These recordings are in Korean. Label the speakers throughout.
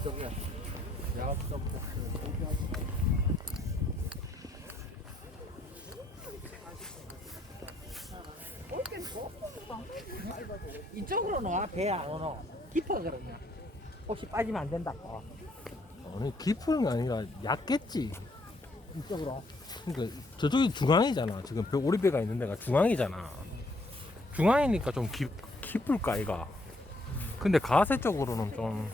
Speaker 1: 저기 야합성
Speaker 2: 이쪽으로 놓아. 배 안 오노. 깊어 그러면 혹시 빠지면 안 된다고.
Speaker 3: 아니 깊은 게 아니라 얕겠지.
Speaker 2: 이쪽으로.
Speaker 3: 그러니까 저쪽이 중앙이잖아. 지금 오리배가 있는 데가 중앙이잖아. 중앙이니까 좀 깊을까 이가. 근데 가세 쪽으로는 좀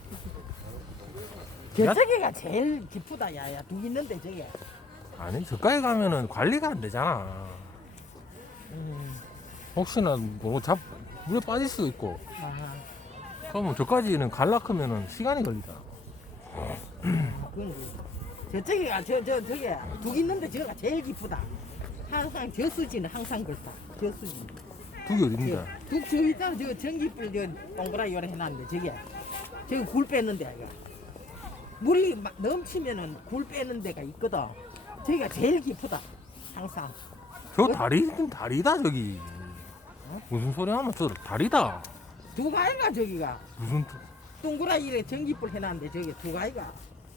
Speaker 2: 저기가 제일 깊다. 야야 두 있는데 저게.
Speaker 3: 아니 저까지 가면은 관리가 안 되잖아. 혹시나 뭐 물에 빠질 수도 있고.
Speaker 2: 아하.
Speaker 3: 그러면 저까지는 갈라크면은 시간이 걸리잖아.
Speaker 2: 저쪽이가 저게 두 있는데 저가 제일 깊다. 항상 저수지는 항상 그렇다. 저수지.
Speaker 3: 두개 어딘데?
Speaker 2: 저 있잖아. 저 전기불 저 동그라미 요래 해놨는데 저게 저기 굴 빼는 데가 물이 막 넘치면은 굴 빼는 데가 있거든. 저기가 제일 깊다. 항상.
Speaker 3: 저 다리는 다리다 저기. 무슨 소리 하면 저 다리다.
Speaker 2: 두 가위가 저기가
Speaker 3: 무슨
Speaker 2: 동그라미 이래 전기불 해놨는데 저기 두 가위가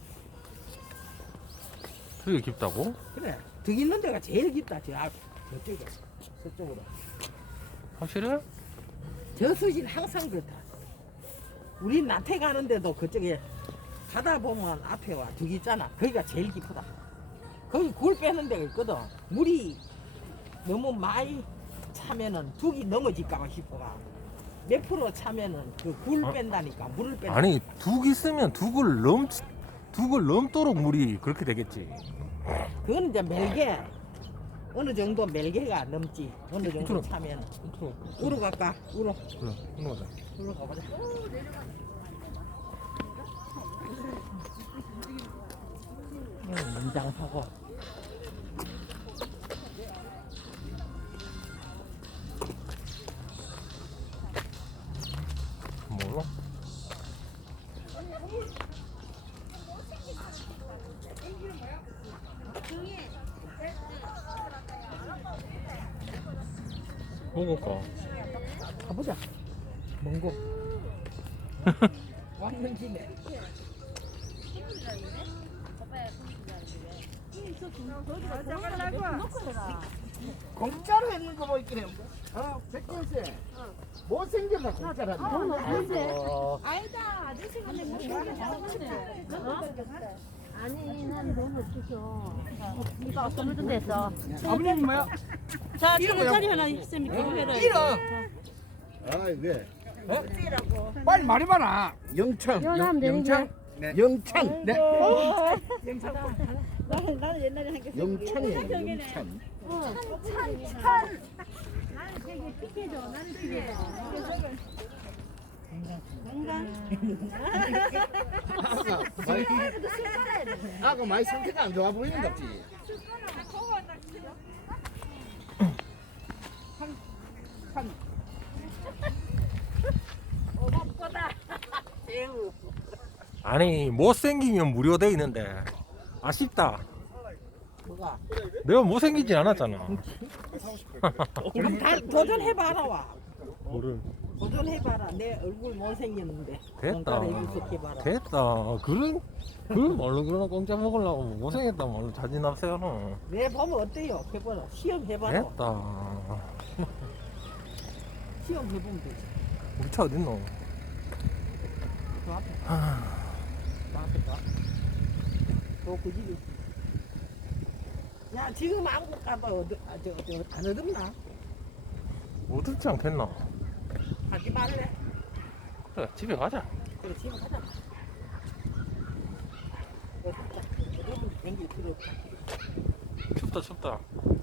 Speaker 3: 저게 깊다고?
Speaker 2: 그래. 두 있는 데가 제일 깊다. 저 앞, 저쪽에 저쪽으로.
Speaker 3: 확실해?
Speaker 2: 저수지는 항상 그렇다. 우리 나태 가는데도 그쪽에 가다 보면 앞에 와 저기 있잖아. 거기가 제일 깊다. 거기 굴 빼는 데가 있거든. 물이 너무 많이 차면은 둑이 넘어질까봐 싶어가. 몇 프로 차면은 그 굴
Speaker 3: 어?
Speaker 2: 뺀다니까. 물을 뺀다.
Speaker 3: 아니 둑 있으면 둑을 넘도록 물이 그렇게 되겠지.
Speaker 2: 그건 이제 멜개. 어느 정도 멜개가 넘지. 어느 정도
Speaker 3: 이쪽으로.
Speaker 2: 차면은.
Speaker 3: 이쪽으로.
Speaker 2: 우로 갈까? 우로.
Speaker 3: 그래, 일로 가자.
Speaker 2: 우로 가보자. 인장 사고.
Speaker 3: 몰라? 먹을까?
Speaker 2: 가보자. 먼 곳. 왔는 김에. 공짜로 했는 거 보이긴 해. 백현 씨. 못생겨서 공짜로 하네.
Speaker 4: 아니다 아저씨가 내 목소리 잘하는데 아니 난 너무 없어서 이거 아까 물던 데서
Speaker 1: 아버님 뭐야?
Speaker 4: 자 짜리 하나 있으면 기부해라
Speaker 1: 아 왜? 빨리 말해봐라. 영창.
Speaker 4: 연하면 되는
Speaker 1: 영창. 영창. 네.
Speaker 4: 나는 옛날에 한게
Speaker 1: 영창이에요. 영창.
Speaker 4: 찬 나는 되게 삐개져 나는 삐개져
Speaker 1: 아가 많이 상태가 안 좋아 보이는 것 같지?
Speaker 3: 아니 못생기면 무료돼 있는데 아쉽다.
Speaker 2: 뭐가?
Speaker 3: 내가 못생기진 않았잖아.
Speaker 2: 그럼 다 도전해봐라 와.
Speaker 3: 뭐를?
Speaker 2: 도전해봐라. 내 얼굴 못생겼는데.
Speaker 3: 됐다.
Speaker 2: 공짜로 해봐라.
Speaker 3: 됐다. 그런 말로 그러나 공짜 먹으려고 못생겼다 말로 자진하세요.
Speaker 2: 내 보면 어때요? 해봐라. 시험 해봐라.
Speaker 3: 됐다.
Speaker 2: 시험 해보면 되지.
Speaker 3: 우리 차 어딨노?
Speaker 2: 저 앞에. 저 앞에 가. 저그 집이. 야 지금 아무것 가도 안 얻었나?
Speaker 3: 어둡지 않겠나?
Speaker 2: 하지 말래.
Speaker 3: 그래 집에 가자.
Speaker 2: 그래 집에 가자. 어둡다. 어두운 경기 들어.
Speaker 3: 춥다.